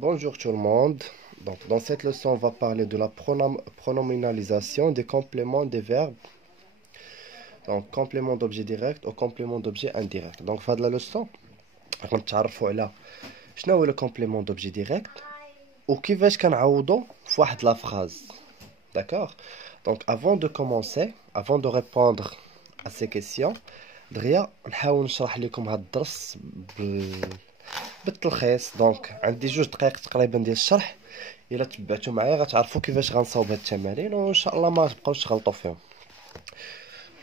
Bonjour tout le monde. Donc, dans cette leçon, on va parler de la pronominalisation des compléments des verbes. Donc, complément d'objet direct ou complément d'objet indirect. Donc, fin de la leçon, on va تعرفوا شنو هو le complément d'objet direct وكيفاش كنعوضو في واحد la phrase. D'accord? Donc, avant de commencer, avant de répondre à ces questions, دغيا نحاول نشرح لكم هذا الدرس بالتلخيص. دونك عندي 2 دقائق تقريبا ديال الشرح. الا تبعتوا معايا غتعرفوا كيفاش غنصاوب هاد التمارين وان شاء الله ما تبقاوش تغلطوا فيهم.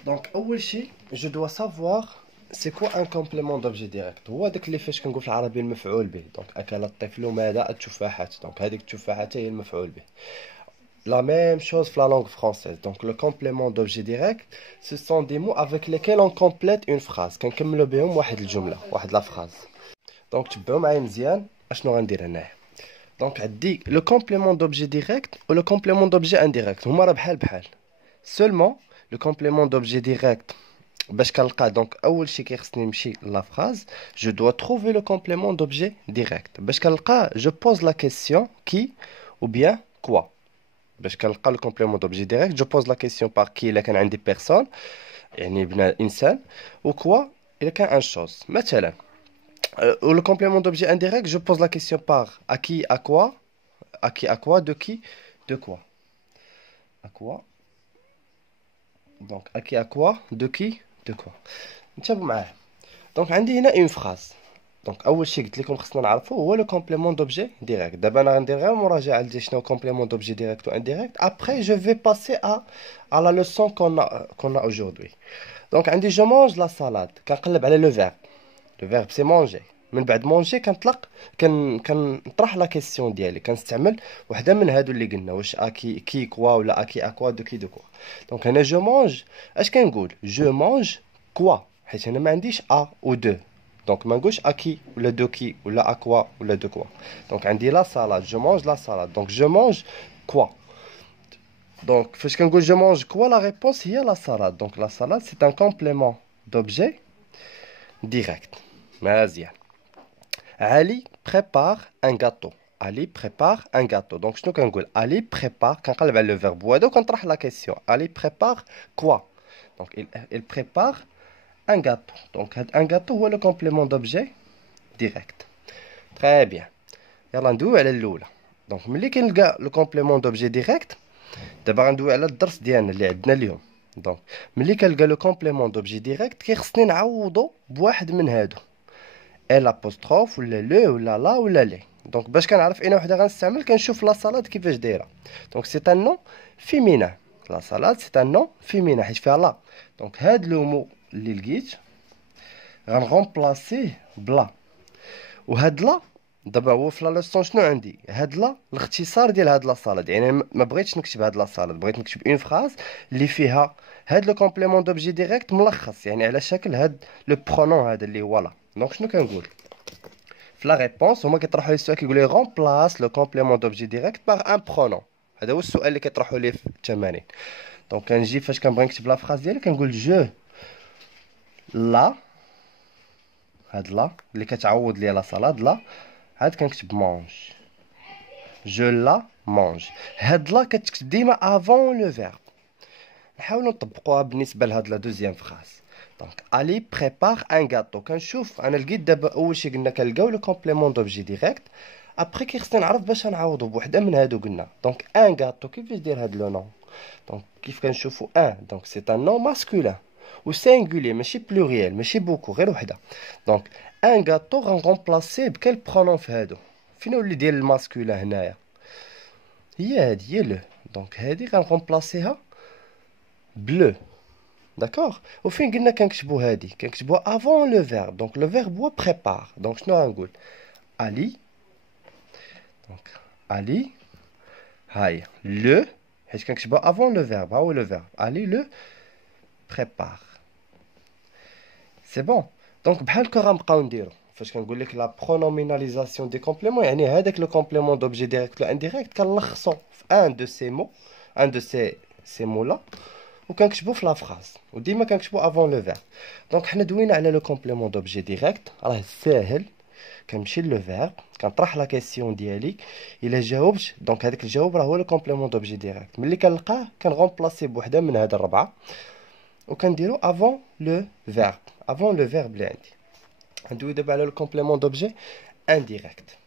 دونك اول شيء جو دوا سافوار سي كوا ان كومبليمون دوبجي ديريكت. هو داك اللي فاش كنقول في العربي المفعول به. دونك اكل الطفل ماذا التفاحات. دونك هذيك التفاحات هي المفعول به. La même chose pour la langue française. Donc le complément d'objet direct, ce sont des mots avec lesquels on complète une phrase. كنكملوا بهم واحد الجملة، واحد la phrase. Donc تبعوا معايا مزيان اشنو غندير هنايا. دونك عندي لو كومبليمون دوبجي ديريكت و لو كومبليمون دوبجي انديريكت، هما راه بحال بحال. سولمون لو كومبليمون دوبجي ديريكت باش كنلقاه. دونك اول شيء كيخصني نمشي لا فراز، جو دوا تروفي لو كومبليمون دوبجي ديريكت. باش كنلقاه جو بوز لا كيسيون كي ou bien quoi. باش كنلقى لو كومبليمون دوبجي ديريكت جو بوز لا كيسيون بار كي الا كان عندي بيرسون يعني بناء انسان، و كوا الا كان ان شوز. مثلا ou le complément d'objet indirect, je pose la question par à qui, à quoi, à qui, à quoi, de qui, de quoi. À quoi. Donc, à qui, à quoi, de qui, de quoi. نتابعوا معاه. دونك عندي هنا اون فراز. دونك اول شيء قلت لكم خصنا نعرفوا هو لو كومبليمون دوبجي ديريكت. دابا انا غندير غير مراجعه لدي شنو كومبليمون دوبجي ديريكت و انديريكت. ابري جو في باسي à la leçon qu'on a aujourd'hui. دونك عندي جو مونج لا سالاد، كنقلب على لو فيرب. لو فيرب سي مونجي. من بعد مونجي كنطلق كنطرح لا كيسيون ديالي، كنستعمل وحده من هادو اللي قلنا، واش اكي كي كوا ولا اكي اكوا دو كي دو كوا. دونك هنا جو مونج اش كنقول؟ جو مونج كوا، حيت هنا ما عنديش ا و دو. دونك ما نقولش اكي ولا دو كي ولا اكوا ولا دو كوا. دونك عندي لا سالاد، جو مونج لا سالاد. دونك جو مونج كوا. دونك فاش كنقول جو مونج كوا لا ريبونس هي لا سالاد. دونك لا سالاد سي ان كومبليمون دوبجي ديريكت. مزيان. Ali prépare un gâteau. Ali prépare un gâteau. Donc, شنو كنقول؟ Ali prépare. كنقلب على le verbe هذا وكنطرح la question. Ali prépare quoi? Donc, il prépare un gâteau. Donc, un gâteau هو le complément d'objet direct. Très bien. يلا ندوي على الأولى. Donc, ملي كنلقى le complément d'objet direct، دابا غندوي على الدرس ديالنا اللي عندنا اليوم. دونك ملي كنلقى le complément d'objet direct كيخصني نعوضو بواحد من هادو. ال ابوستروف ولا لو ولا لا ولا لي. دونك باش كنعرف اين وحده غنستعمل كنشوف لا سالاد كيفاش دايره. دونك سي ان نون فيمينا. لا سالاد سي ان نون فيمينا حيت فيها لا. دونك هاد لو مو اللي لقيت غنغومبلاسيه بلا. وهاد لا دابا هو في لا ليسون شنو عندي؟ هاد لا الاختصار ديال هاد لا سالاد. يعني ما بغيتش نكتب هاد لا سالاد، بغيت نكتب اون فراز اللي فيها هاد لو كومبليمون دوبجي ديريكت ملخص، يعني على شكل هاد لو برونون هذا اللي هو لا. دونك شنو كنقول في لا ريبونس؟ هما كيطرحوا لي السؤال كيقول لي رومبلاس لو كومبليمون دوبجي ديريكت باغ ان برونون. هذا هو السؤال اللي كيطرحوا لي في التمارين. دونك كنجي فاش كنبغي نكتب لا فراز ديالي كنقول جو لا. هاد لا اللي كتعوض لي لا سالاد لا، عاد كنكتب مونج. جو لا مونج. هاد لا كتكتب ديما افون لو فيرب. نحاولوا نطبقوها بالنسبه لهاد لا دوزيام فراز. دونك علي بريبار ان غاتو. كنشوف انا لقيت دابا اول شي قلنا كنلقاو لو كومبليمون دوبجي ديريكت. ابري كيخصني نعرف باش نعوضو بوحده من هادو قلنا. دونك ان غاتو كيفاش داير هاد لو نون؟ دونك كيف كنشوفو ان دونك سي ان نون ماسكولين و سينغولي ماشي بلوريال ماشي بوكو غير وحده. دونك ان غاتو غنغومبلاسيه بكال برونون في هادو. فين هو اللي ديال الماسكولين هنايا؟ هي هادي هي لو. دونك هادي غنغومبلاسيها بلو. داكوغ. وفين قلنا كنكتبو هادي؟ كنكتبوها افون لو فيرب. دونك لو فيرب هو بريبار. دونك شنو غنقول؟ علي. دونك علي هاي لو حيت كنكتبوها افون لو فيرب. ها هو لو فيرب علي لو بريبار. سي بون. دونك بحال هكا غنبقاو نديرو فاش كنقول لك لا برونوميناليزاسيون دي كومبليمون، يعني هذاك لو كومبليمون دوبجي ديريكت ولا انديريكت كنلخصو في ان دو سي مو، ان دو سي مو لا، وكنكتبو في لا فراز. وديما كنكتبو افون لو فيرب. دونك حنا دوينا على لو كومبليمون دوبجي ديريكت راه ساهل. كنمشي لو فيرب كنطرح لا كيسيون ديالي الا جاوبت دونك هذاك الجواب راه هو لو كومبليمون دوبجي ديريكت ملي كنلقاه كنغومبلاسي بوحده من هاد الربعه وكنديرو افون لو فيرب اللي عندي ندوي دابا على لو كومبليمون دوبجي انديريكت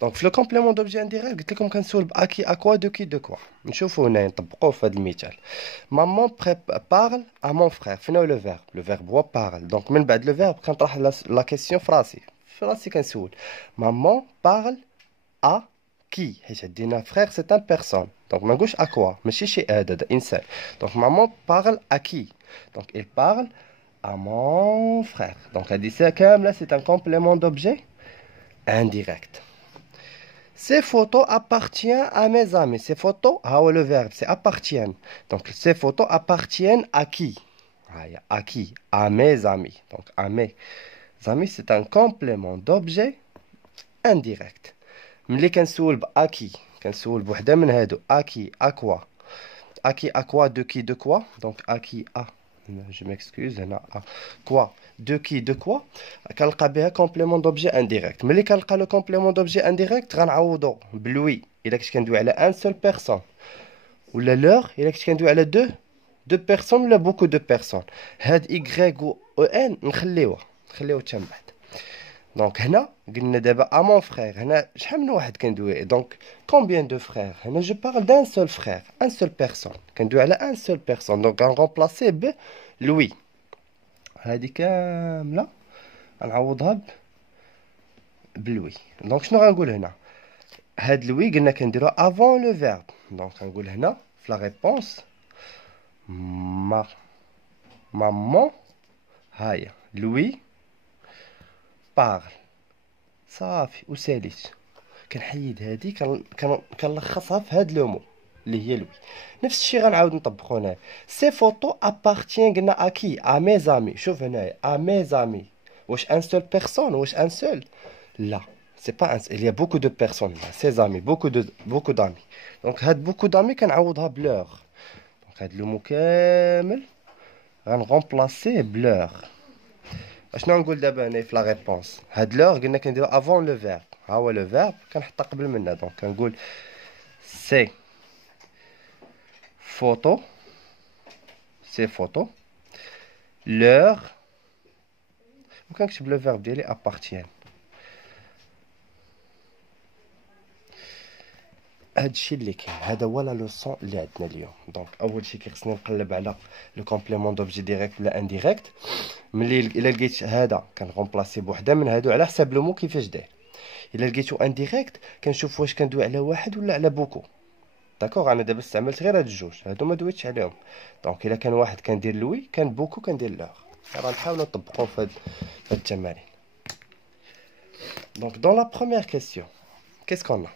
دونك في لو كومبليمون دوبجي انديريكت قلت لكم كنسول باكي اكوا دو كي دو كوا نشوفوا هنا نطبقوه في هذا المثال مامون بارل ا مون فرير فين هو لو فيرب هو بارل دونك من بعد لو فيرب كنطرح لا كيسيون في راسي كنسول مامون بارل ا كي حيت عندنا فرير سي ان بيرسون دونك ما نقولش اكوا ماشي شي هذا انسان دونك مامون بارل ا كي دونك il parle à mon frère donc هذه سا كامله سي ان كومبليمون دوبجي indirect. Ces photos appartiennent à mes amis. Ces photos, le verbe, c'est appartiennent. Donc, ces photos appartiennent à qui? À qui? À mes amis. Donc, à mes amis, c'est un complément d'objet indirect. ملي كنسول à qui? كنسول بوحدة من هادو. À qui? À quoi? À qui? À quoi? De qui? De quoi? Donc, à qui? À. Je m'excuse, هنا à quoi? De qui? De quoi? كنلقى بها complément d'objet indirect. ملي كنلقى le complément d'objet indirect غنعوضو بلوي إلا كنت كندوي على un seul personne ولا leur إلا كنت كندوي على deux personnes ولا beaucoup de personnes. هاد y و ان نخليوها حتى من بعد. دونك هنا قلنا دابا à mon frère هنا شحال من واحد كندوي دونك combien de frères هنا je parle d'un seul frère un seul personne كندوي على un seul personne دونك غنغومبلاسي ب لوي هذه كامله غنعوضها بلوي دونك شنو غنقول هنا هاد لوي قلنا كنديرو افون لو فيرب دونك غنقول هنا في لا ريبونس مامون هاهي لوي بارل صافي وساليت كنحيد هادي كنلخصها في هاد لو مو اللي هي لوي نفس الشيء غنعاود نطبقو هنا سي فوتو ابارتيان قلنا اكي ا مي زامي شوف هنايا ا مي زامي واش ان سول بيرسون واش ان سول لا سي با il y a beaucoup de personnes ses amis beaucoup d'amis دونك هاد beaucoup d'amis كنعوضها بلور دونك هاد لو مو كامل غنغومبلاسيه بلور اشنو نقول دابا هنا في لا ريبونس هاد لور قلنا كنديرو افون لو فيرب ها هو لو فيرب كنحطها قبل منها دونك كنقول سي فوتو لور وكنكتب لو فيرب ديالي ابارتيان هادشي اللي كاين هذا هو لا لوسون اللي عندنا اليوم دونك اول شيء كيخصني نقلب على لو كومبليمون دوبجي ديريكت ولا انديريكت ملي الا لقيت هذا كنغومبلاسي بوحده من هادو على حساب لو مو كيفاش داير الا لقيتو انديريكت كنشوف واش كندوي على واحد ولا على بوكو داكوغ انا دابا استعملت غير هاد الجوج هادو ما دويتش عليهم دونك الا كان واحد كندير لوي كان بوكو كندير لور راه نحاولوا نطبقوه في هاد التمارين دونك دون لا بروميير كيسيون qu'est-ce qu'on a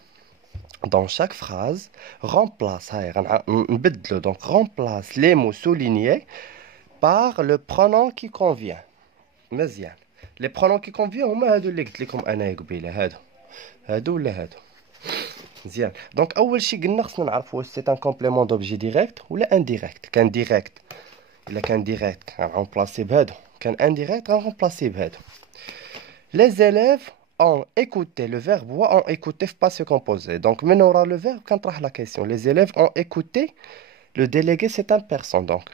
dans chaque phrase remplace نبدلو donc remplace les mots soulignés par le pronom qui convient مزيان les pronoms qui convient هما هادو اللي قلت لكم انا قبيله هادو ولا هادو مزيان دونك اول شيء قلنا خصنا نعرفوا واش سي ان كومبليمون دوبجي ديريكت ولا انديريكت كان ديريكت الا كان ديريكت غنرمبلاسي بهادو كان انديريكت غنرمبلاسي بهادو les élèves ont écouté le verbe ont écouté في passé composé donc من ورا le verbe كنطرح la question les élèves ont écouté le délégué c'est une personne donc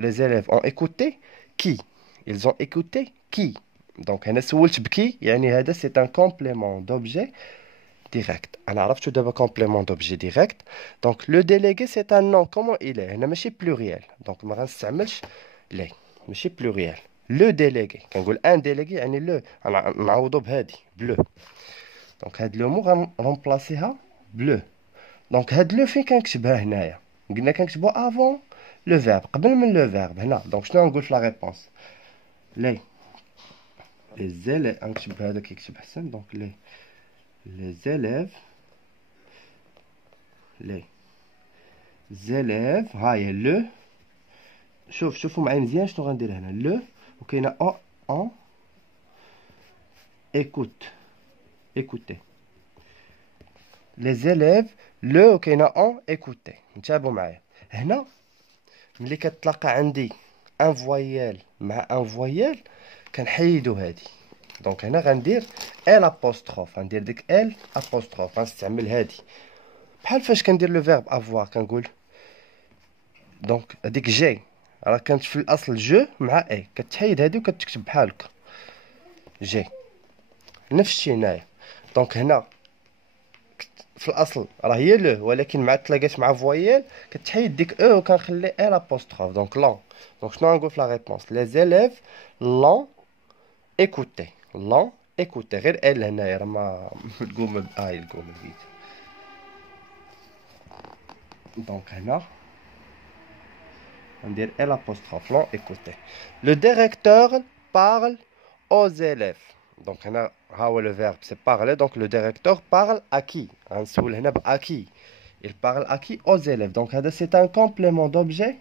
les élèves ont écouté qui ils ont écouté qui donc هنا سولت بكي يعني هذا c'est un complément d'objet direct انا عرفتو دابا complément d'objet direct donc le délégué c'est un nom comment il est هنا ماشي pluriel donc ما غنستعملش لي ماشي pluriel le délégué كنقول ان délégué يعني لو نعوضو بهادي بلو دونك هاد لو مو غنرمبلاسيها بلو دونك هاد لو فين كنكتبها هنايا قلنا كنكتبو افون لو فيرب قبل من لو فيرب هنا دونك شنو نقول في لا ريبونس لي زيل نكتب هذا كيكتب احسن دونك لي زيليف هاهي لو شوفوا معايا مزيان شنو غندير هنا لو وكاينه اون écoutez les élèves لو وكاينه اون écoutez نتابعوا معايا هنا ملي كتلاقى عندي ان فويال مع ان فويال كنحيدو هادي دونك هنا غندير ال ابوستروف، غندير ديك ال ابوستروف، غنستعمل هادي بحال فاش كندير لو فيرب افوار كنقول. دونك هذيك جي راه كانت في الاصل جو مع اي، كتحيد هادي وكتكتب بحال هكا جي، نفس الشيء هنايا. دونك هنا في الاصل راه هي لو، ولكن مع تلاقات مع فويال كتحيد ديك او وكنخلي ال ابوستروف. دونك لون. دونك شنو غنقول في لا ريبونس؟ لي زيليف لون écoutez. لون écoutez. غير ال هنايا راه ما تقوم باي تقوم بيت. دونك هنا ندير ال apostrophe. لون écoutez. Le directeur parle aux élèves. دونك هنا ها هو لو فيرب سي parler. دونك لو directeur parle à qui؟ غنسول هنا ب à qui. Il parle à qui? Aux élèves. دونك هذا c'est un complément d'objet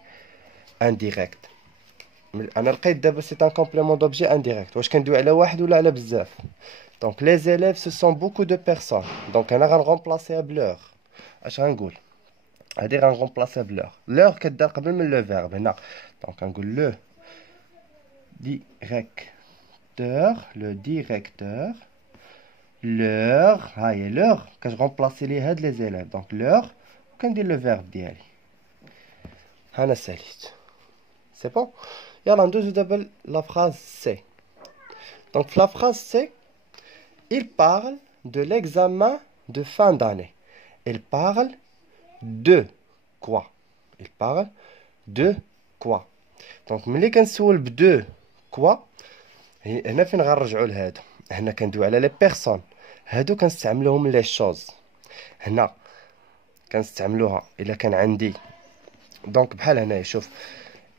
indirect. انا لقيت دابا سي ان كومبليمون دوبجي انديريكت. واش كندوي على واحد ولا على بزاف؟ دونك لي زيليف سو سون بوكو دو بيرسون. دونك انا غنغومبلاسيها بلور. اش غنقول؟ هادي غنغومبلاسيها بلور. لور كدار قبل من لو فيرب هنا. دونك غنقول لو ديريكتور لور. ها هي لور كتغومبلاسي لي هاد لي زيليف. دونك لور وكندير لو فيرب ديالي. هانا ساليت. سي بون. يلا ندوزو دابا la phrase C. Donc la phrase C, il parle de l'examen de fin d'année. Il parle de quoi? Il parle de quoi? Donc ملي كنسول ب de quoi هنا فين غنرجعو لهادو؟ هنا كندوي على لي بيرسون، هادو كنستعملوهم لي شوز. هنا كنستعملوها الا كان عندي دونك بحال هنايا شوف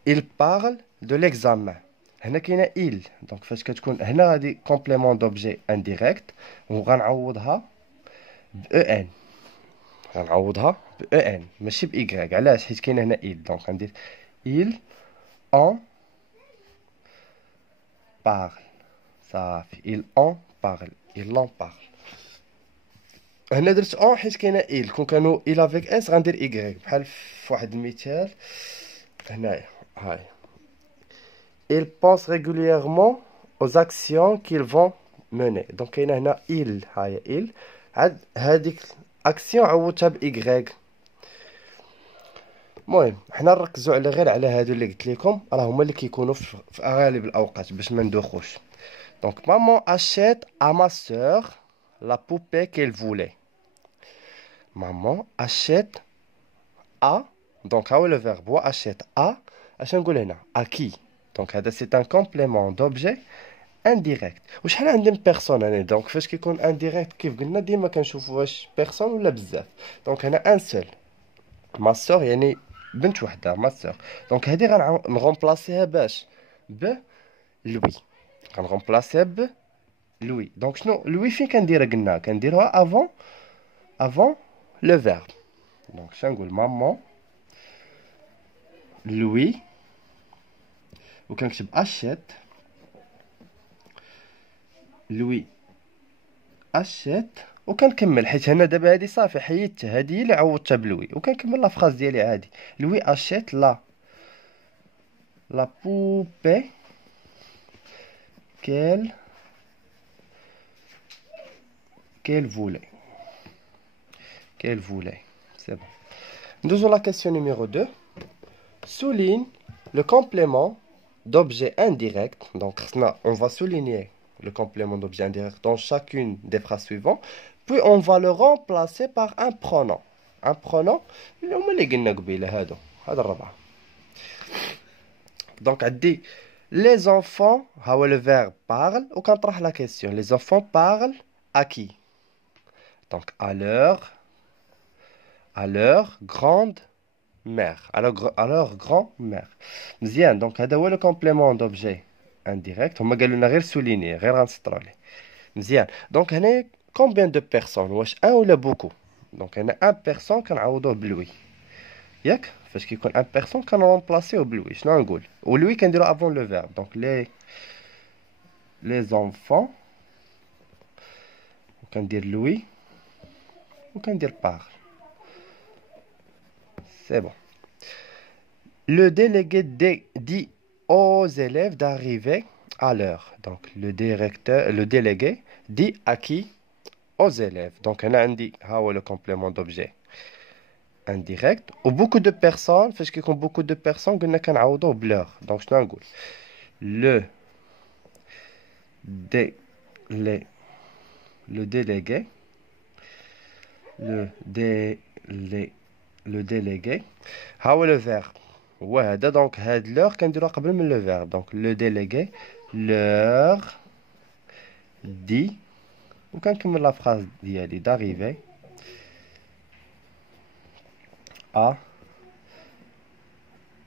il parle de l'examen. هنا كاينه il. دونك فاش كتكون هنا هادي كومبليمون دوبجي انديريكت وغنعوضها ب ان. غنعوضها ب ان ماشي ب y. علاش؟ حيت كاينه هنا il. دونك غندير il en parle. صافي il en parle. il en parle. هنا درت اون حيت كاينه il. كون كانوا il افيك اس غندير y بحال في واحد المثال هنايا. هاي ils pensent régulièrement aux actions qu'ils vont mener. donc كاينه هنا il. هاي il عاد هذيك اكسيون عوضتها ب y. المهم حنا نركزوا على غير على هادو اللي قلت لكم، راه هما اللي كيكونوا في غالب الاوقات باش ما ندوخوش. donc maman achète à ma sœur la poupée qu'elle voulait. maman achète à. donc ها هو le verbe هو achète à. اش نقول هنا à qui. دونك هذا سي ان كومبليمون دوبجي انديريكت. وشحال عندي من بيرسون انا؟ دونك فاش كيكون انديريكت كيف قلنا ديما كنشوفوا واش بيرسون ولا بزاف. دونك هنا ان سول. ما سور يعني بنت وحده ما سور. دونك هذه غنغومبلاسيها باش ب لوي. غنغومبلاسيها ب لوي. دونك شنو لوي فين كنديرها؟ قلنا كنديروها افون لو فيرب. دونك شنقول مامون لوي وكنكتب اشيت. لوي اشيت وكنكمل حيت هنا دابا هادي صافي حيدتها، هادي هي اللي عوضتها بلوي وكنكمل لا فراز ديالي عادي. لوي اشيت لا بوبي كيل فولي. سي بون. ندوزو لا كيسيون نيميرو 2. souligne le complément d'objet indirect. donc on va souligner le complément d'objet indirect dans chacune des phrases suivantes, puis on va le remplacer par un pronom. un pronom اللي هما اللي قلنا قبيله هذا الربعه. donc عندي les enfants ها هو le verbe parle وكنطرح la question. les enfants parlent à qui. donc à leur grande mère. à leur grand-mère. مزيان. دونك هذا هو لو كومبليمون دوبجي انديريكت. هما قالوا لنا غير سوليني، غير غنسطروا ليه. مزيان. دونك هنا كومبيان دو بيرسون؟ واش ان ولا بوكو؟ دونك هنا ان بيرسون كنعوضوه بلوي ياك. فاش كيكون ان بيرسون كنرومبلاسيوه بلوي. شنو نقول؟ ولوي كنديرو افون لو فيرب. دونك لي زونفون وكندير لوي وكندير بار. c'est bon. Le délégué dit aux élèves d'arriver à l'heure. Donc, le délégué dit à qui? Aux élèves. Donc, on a dit, le complément d'objet indirect. Ou beaucoup de personnes, parce que comme beaucoup de personnes, on a qu'un l'heure. Donc, je vais le délé- le délégué, le délé- le délégué, le verbe. Ouais, donc, l'heure, quand on قبل من le verbe. Donc, le délégué, l'heure, dit, ou quand on la phrase dit d'arriver à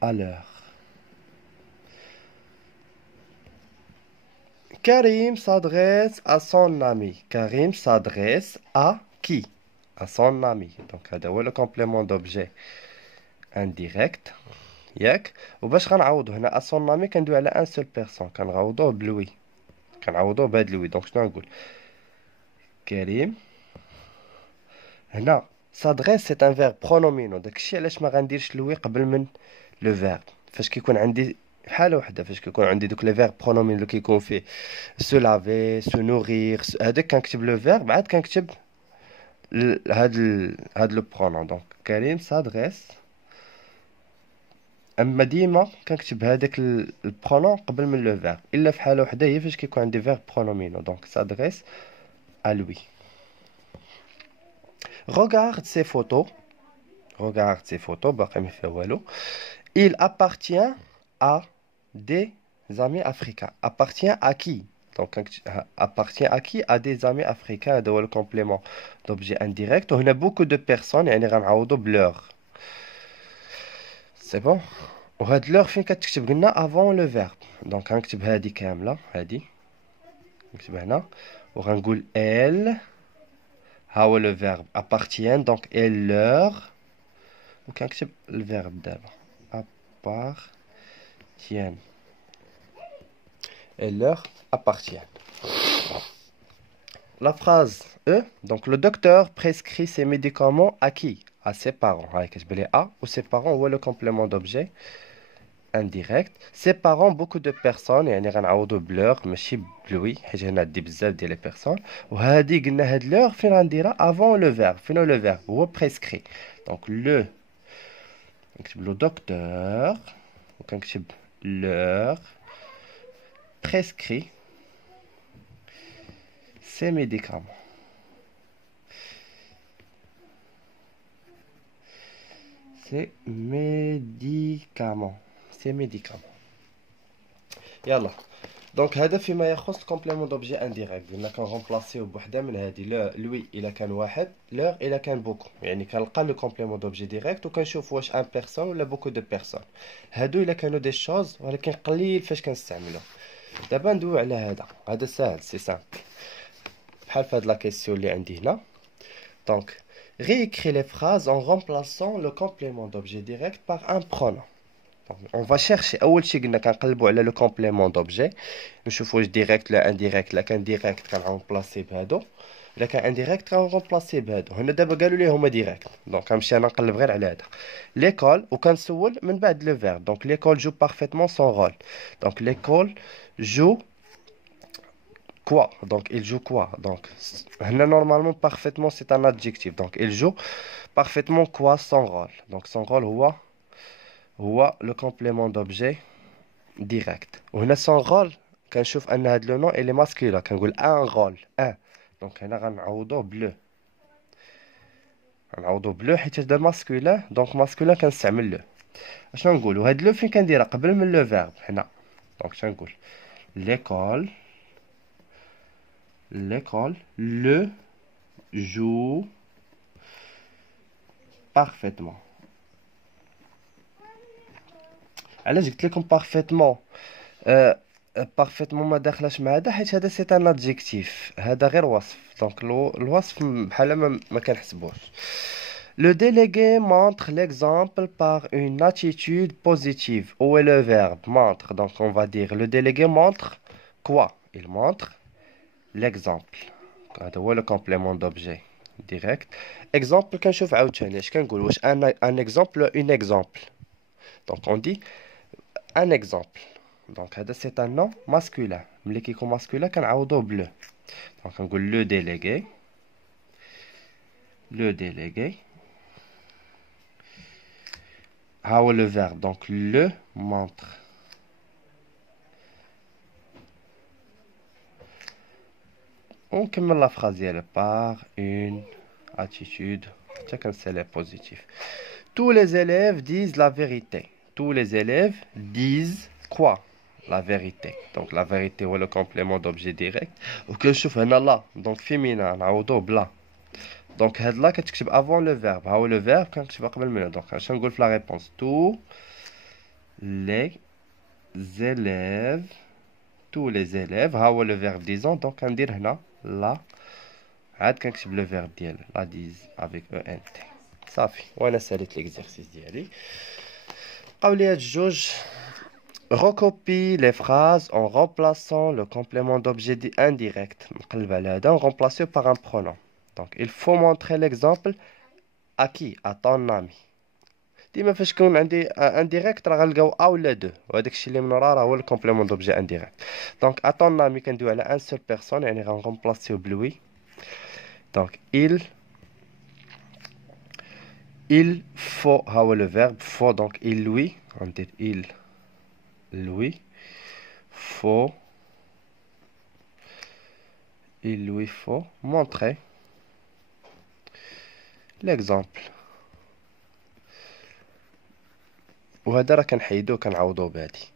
l'heure. Karim s'adresse à son ami. Karim s'adresse à qui? À son ami. Donc, c'est le complément d'objet indirect. ياك وباش غنعوضو هنا à son ami كندوي على un seul personne كنعوضوه بلوي كنعوضوه بهاد لوي دونك شنو نقول كريم هنا s'adresse c'est un verbe pronomino داكشي علاش ما غنديرش لوي قبل من لو فيرب فاش كيكون عندي حاله وحده فاش كيكون عندي دوك لي فيرب برونومين اللي كيكون فيه se laver se nourrir هذاك كنكتب لو فيرب عاد كنكتب هاد لو برونون دونك كريم s'adresse اما ديما كنكتب هذاك البرونون قبل من لو فيرب الا في حاله وحده هي فاش كيكون عندي فيرب برونومينو دونك s'adresse à lui. Regarde ces photos. Regarde ces photos. باقي ما فيها والو. Il appartient à des amis africains. Appartient à qui? Donc, appartient à qui? À des amis africains. هذا هو le complément d'objet indirect. وهنا beaucoup de personnes يعني غنعوضو بلور. C'est bon. وهاد لور فين كتكتب قلنا avant le verbe. Donc غنكتب هادي كاملة هادي نكتبها هنا وغنقول elle ها هو le verbe appartient donc elle leur وكنكتب الفيرب دابا appartient elle leur appartient. La phrase E, donc le docteur prescrit ses médicaments à qui? À ses parents. كتب لي à ou ses parents هو le complément d'objet indirect. Ses parents beaucoup de personnes يعني غنعوضو بلور ماشي بلوي حيت هنا عندي بزاف ديال لي بيرسون وهادي قلنا هاد لور فين غنديرها افون لو فيرب فين لو فيرب هو بريسكري دونك لو نكتب لو دكتور وكنكتب لور prescrit ces médicaments. Ces médicaments. Ces médicaments. يلا دونك هذا فيما يخص الكومبليمون دوبجي انديريكت قلنا كنغومبلاسيو بوحده من هذه لوي الا كان واحد لور الا كان بوكو يعني كنلقى لو كومبليمون دوبجي ديريكت وكنشوف واش ان بيرسون ولا بوكو دو بيرسون هادو الا كانوا دي شوز ولكن قليل فاش كنستعملو دابا ندويو على هذا ساهل سي سامبل بحال فهاد لا كيسيون اللي عندي هنا دونك réécris les phrases en remplaçant le complément d'objet direct par un pronom. On va chercher اول شيء قلنا كنقلبوا على لو كومبليمون دوبجي نشوفوا واش ديريكت لا انديريكت لا كان ديريكت كنغومبلاسي بهادو الا كان انديريكت كنغومبلاسي بهادو هنا دابا قالوا لي هما ديريكت دونك غنمشي انا نقلب غير على هذا ليكول وكنسول من بعد لو فيرب دونك ليكول جو بارفيتمون سون رول دونك ليكول جو quoi donc il joue quoi donc هنا normalement parfaitement c'est un adjectif donc il joue parfaitement quoi son rôle donc son rôle هو le complément d'objet direct وهنا son rôle كنشوف ان هذا لو نون اللي ماسكيلا كنقول ان رول ان دونك هنا غنعوضوه بلو حيت هذا ماسكولا دونك ماسكولا كنستعمل لو اشنو نقولوا هاد لو فين كنديرها قبل من لو فيرب هنا دونك شنو نقول l'école le joue parfaitement علاش قلت لكم parfaitement بارفيتمون ما داخلاش مع هذا حيت هذا سي ان ادجيكتيف هذا غير وصف دونك الوصف بحال ما كنحسبوش Le délégué montre l'exemple par une attitude positive. Où est le verbe montre? Donc on va dire le délégué montre quoi? Il montre l'exemple. هذا هو le complément d'objet direct. Exemple كنشوف عاوتاني اش كنقول واش un exemple une exemple. Donc on dit un exemple. Donc c'est un nom masculin. ملي كيكون masculin كنعوضوه bleu. Donc نقول le délégué. Le délégué. ها هو le verbe. Donc le montre. On كمل la phrase ديالها par une attitude c'est positif. Tous les élèves disent la vérité. Tous les élèves disent quoi? La vérité. Donc la vérité ou le complément d'objet direct. وكي نشوف هنا لا donc féminin نعوضوه بلا. Donc هاد لا كتكتب avant le verbe. ها هو le verbe كنكتبها قبل منه. Donc اش نقول في la réponse? Tous les élèves ها هو le verbe disons donc ندير هنا لا عاد كنكتب le verbe ديال لا ديز avec ENT. صافي وانا ساليت ليكزارسيس ديالي. بقاو لي هاد الجوج. Recopie les phrases en remplaçant le complément d'objet indirect. نقلب على هذا remplacer par un pronom. Donc il faut montrer l'exemple à qui? À ton ami. ديما فاش كون عندي indirect راه غنلقاو ا ولا دو وهذاك الشيء اللي من ورا راه هو الكومبليمون دوبجي indirect. Donc à ton ami كندوي على un seul personne يعني غنرمبلاسيو بلوي. Donc il faut ها هو le verbe faut donc il lui غندير il lui faut montrer l'exemple. وهذا راه كنحيدو كنعوضو بهادي.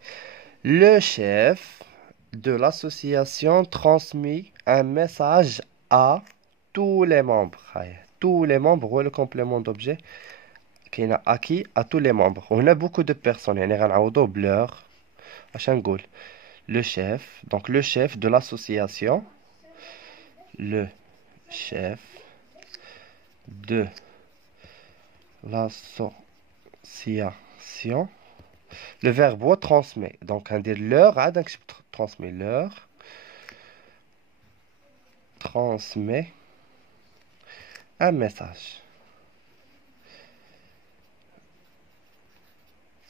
Le chef de l'association transmet un message à tous les membres. Tous les membres هو le complément d'objet كاين à qui? À tous les membres. وهنا beaucoup de personnes يعني غنعوضو بلور. اش نقول le chef donc le chef de l'association le chef de l'association le verbe هو transmet donc ندير leur عاد نكتب transmet leur transmet un message.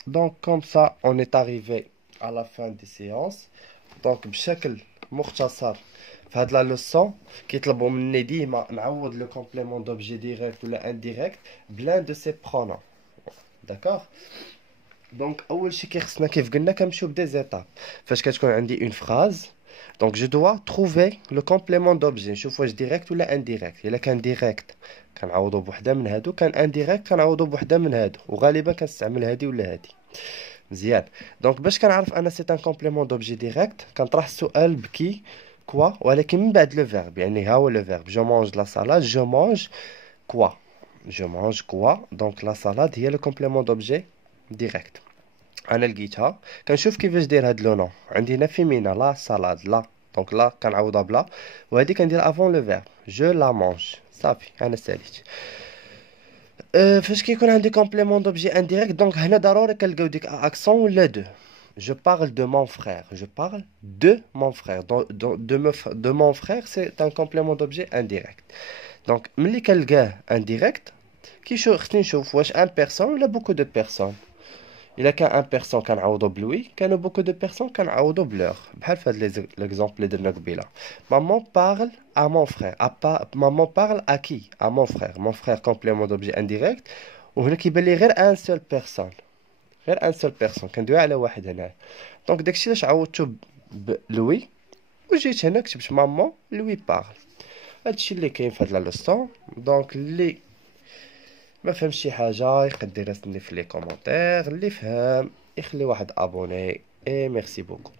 Donc comme ça on est arrivé à la fin des séances. Donc بشكل مختصر في هاد لا لوسون كيطلبوا مني ديما نعوض لو كومبليمون دوبجي ديريكت ولا انديريكت بلان دو سي برونون. داكوغ. دونك اول شيء كيخصنا كيف قلنا كنمشيو بدي زيتاب. فاش كتكون عندي اون فراز دونك جو دوا تروفي لو كومبليمون دوبجي نشوف واش ديريكت ولا انديريكت. الا كان ديريكت كنعوضو بوحده من هادو كان انديريكت كنعوضو بوحده من هادو وغالبا كنستعمل هادي ولا هادي. مزيان. دونك باش كنعرف انا سي ان كومبليمون دوبجي ديريكت كنطرح السؤال بكي كوا ولكن من بعد لو فيرب يعني ها هو لو فيرب جو مانج لا سالاد جو مانج كوا جو مانج كوا. دونك لا سالاد هي لو كومبليمون دوبجي ديريكت. انا لقيتها كنشوف كيفاش داير هاد لو نون عندي هنا فيمينا لا سالاد لا دونك لا كنعوضها بلا وهادي كندير افون لو فيرب جو لا مانج. صافي انا ساليت. فاش كيكون عندي كومبليمون دوبجي انديريكت دونك هنا ضروري كنلقاو ديك اكسون ولا دو. Je parle de mon frère. Je parle de mon frère. De mon frère, c'est un complément d'objet indirect. Donc, ملي كنلقاه indirect, خصني نشوف واش un personne ولا beaucoup de personnes. إلا كان un personne كنعوضو بلوي كانوا beaucoup de personnes كنعوضو بلور. بحال في هاد l'exemple اللي درنا قبيله. Maman parle à mon frère. Maman parle à qui? À mon frère. Mon frère complément d'objet indirect. وهنا كيبان لي غير un seul personne. غير ان سول بيرسون كندوي على واحد هنا. دونك داكشي علاش عوضتو بلوي وجيت هنا كتبت مامون لوي بارل. هادشي اللي كاين في هاد لا لوسون. دونك اللي ما فهمش شي حاجه يقدر يراسلني في لي كومونتير. اللي فهم يخلي واحد ابوني. اي ميرسي بوكو.